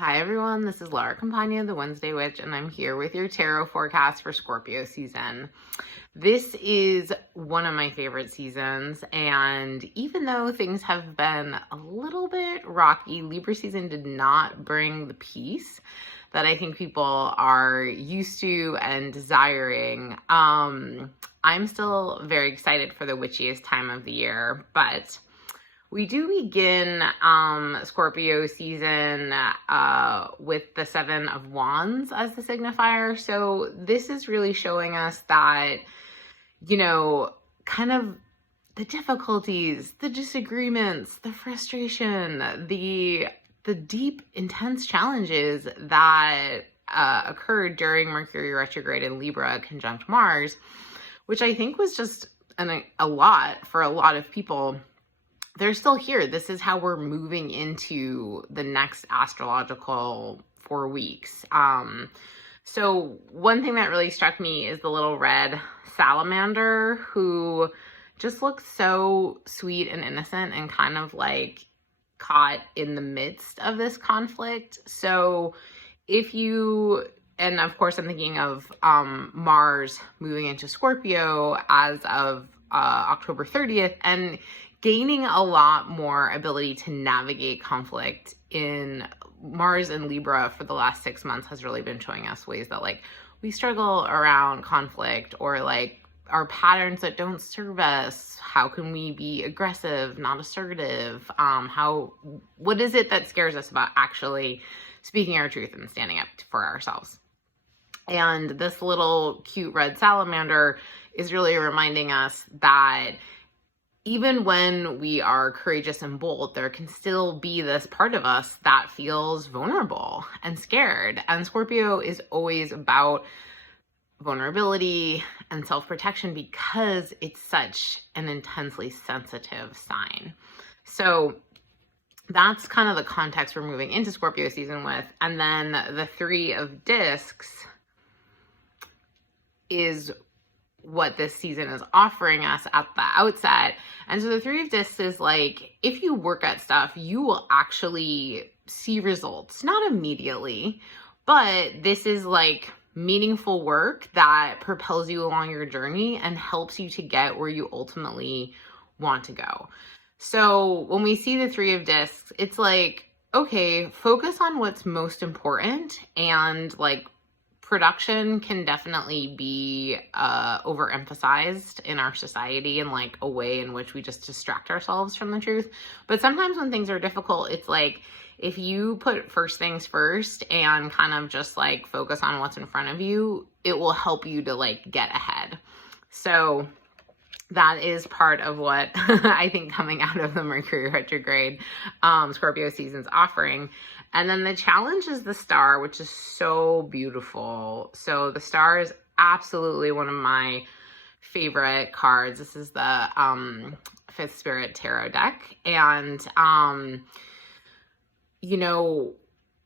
Hi everyone, this is Laura Campagna, the Wednesday Witch, and I'm here with your tarot forecast for Scorpio season. This is one of my favorite seasons, and even though things have been a little bit rocky, Libra season did not bring the peace that I think people are used to and desiring. I'm still very excited for the witchiest time of the year, but we do begin Scorpio season with the Seven of Wands as the signifier. So this is really showing us that, kind of the difficulties, the disagreements, the frustration, the deep, intense challenges that occurred during Mercury retrograde in Libra conjunct Mars, which I think was just a lot for a lot of people. They're still here. This is how we're moving into the next astrological 4 weeks. So one thing that really struck me is the little red salamander who just looks so sweet and innocent and kind of like caught in the midst of this conflict. So and of course I'm thinking of Mars moving into Scorpio as of October 30th and gaining a lot more ability to navigate conflict. In Mars and Libra for the last 6 months has really been showing us ways that like we struggle around conflict, or like our patterns that don't serve us. How can we be aggressive, not assertive? What is it that scares us about actually speaking our truth and standing up for ourselves? And this little cute red salamander is really reminding us that even when we are courageous and bold, there can still be this part of us that feels vulnerable and scared. And Scorpio is always about vulnerability and self-protection because it's such an intensely sensitive sign. So that's kind of the context we're moving into Scorpio season with. And then the Three of Discs is what this season is offering us at the outset. And so the Three of Discs is like, if you work at stuff, you will actually see results, not immediately, but this is like meaningful work that propels you along your journey and helps you to get where you ultimately want to go. So when we see the Three of Discs, it's like, okay, focus on what's most important, and like production can definitely be overemphasized in our society and like a way in which we just distract ourselves from the truth. But sometimes when things are difficult, it's like if you put first things first and kind of just like focus on what's in front of you, it will help you to like get ahead. So that is part of what I think coming out of the Mercury retrograde Scorpio season's offering. And then the challenge is the Star, which is so beautiful. So the Star is absolutely one of my favorite cards. This is the Fifth Spirit Tarot deck. And,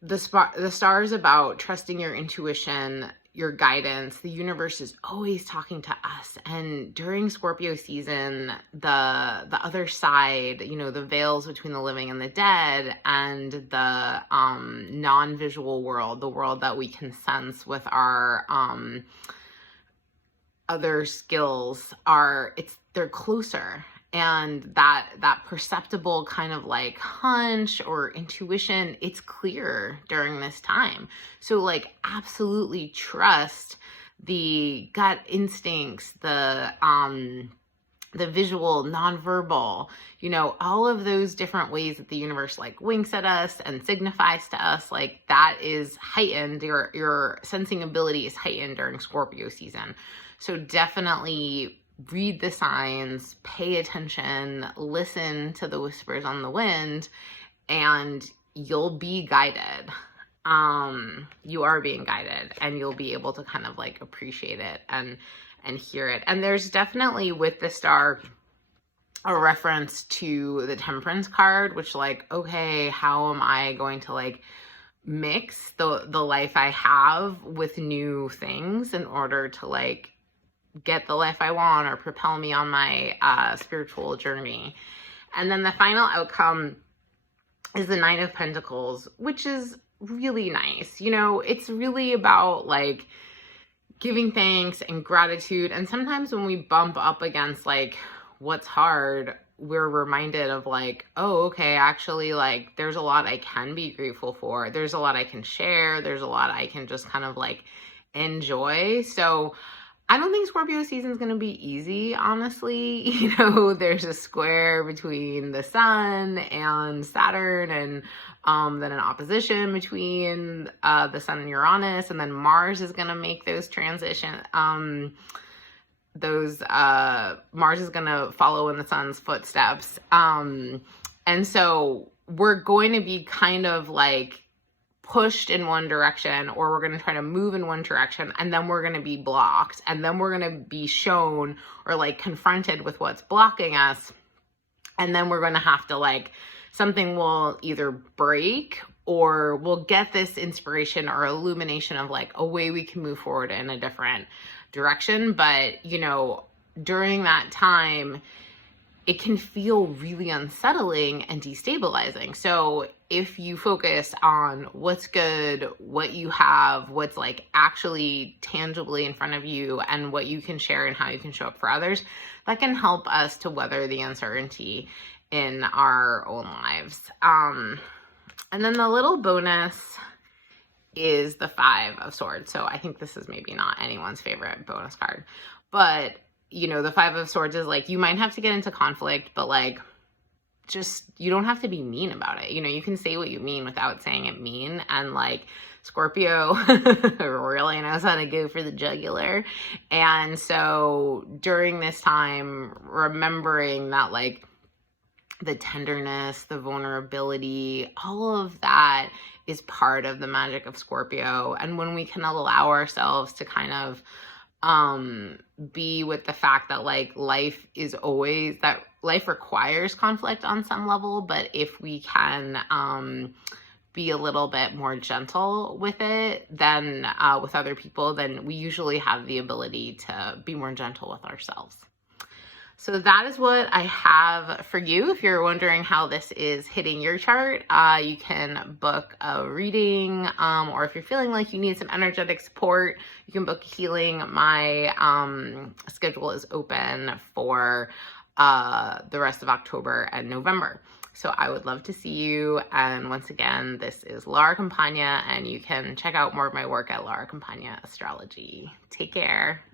the Star is about trusting your intuition, your guidance. The universe is always talking to us. And during Scorpio season, the other side, the veils between the living and the dead, and the non-visual world, the world that we can sense with our other skills, they're closer. And that perceptible kind of like hunch or intuition, it's clear during this time. So like absolutely trust the gut instincts, the visual, nonverbal, all of those different ways that the universe like winks at us and signifies to us, like that is heightened. Your sensing ability is heightened during Scorpio season. So definitely read the signs, pay attention, listen to the whispers on the wind, and you'll be guided. You are being guided, and you'll be able to kind of like appreciate it and hear it. And there's definitely with the Star a reference to the Temperance card, which like, okay, how am I going to like mix the life I have with new things in order to like get the life I want or propel me on my spiritual journey. And then the final outcome is the Nine of Pentacles, which is really nice. You know, it's really about like giving thanks and gratitude. And sometimes when we bump up against like what's hard, we're reminded of like, oh, okay, actually, like there's a lot I can be grateful for. There's a lot I can share. There's a lot I can just kind of like enjoy. So I don't think Scorpio season is going to be easy, honestly. You know, there's a square between the sun and Saturn, and then an opposition between the sun and Uranus, and then Mars is going to make those transition. Mars is going to follow in the sun's footsteps. And so we're going to be kind of like pushed in one direction, or we're going to try to move in one direction, and then we're going to be blocked, and then we're going to be shown or like confronted with what's blocking us, and then we're going to have to like, something will either break, or we'll get this inspiration or illumination of like a way we can move forward in a different direction. But you know, during that time, it can feel really unsettling and destabilizing. So if you focus on what's good, what you have, what's like actually tangibly in front of you, and what you can share and how you can show up for others, that can help us to weather the uncertainty in our own lives. And then the little bonus is the 5 of Swords. So I think this is maybe not anyone's favorite bonus card, but you know, the 5 of Swords is like, you might have to get into conflict, but like, just, you don't have to be mean about it. You know, you can say what you mean without saying it mean. And like, Scorpio really knows how to go for the jugular. And so during this time, remembering that like the tenderness, the vulnerability, all of that is part of the magic of Scorpio. And when we can allow ourselves to kind of be with the fact that like life requires conflict on some level, but if we can be a little bit more gentle with it than with other people, then we usually have the ability to be more gentle with ourselves. So that is what I have for you. If you're wondering how this is hitting your chart, you can book a reading, or if you're feeling like you need some energetic support, you can book healing. My schedule is open for the rest of October and November. So I would love to see you. And once again, this is Laura Campagna, and you can check out more of my work at Laura Campagna Astrology. Take care.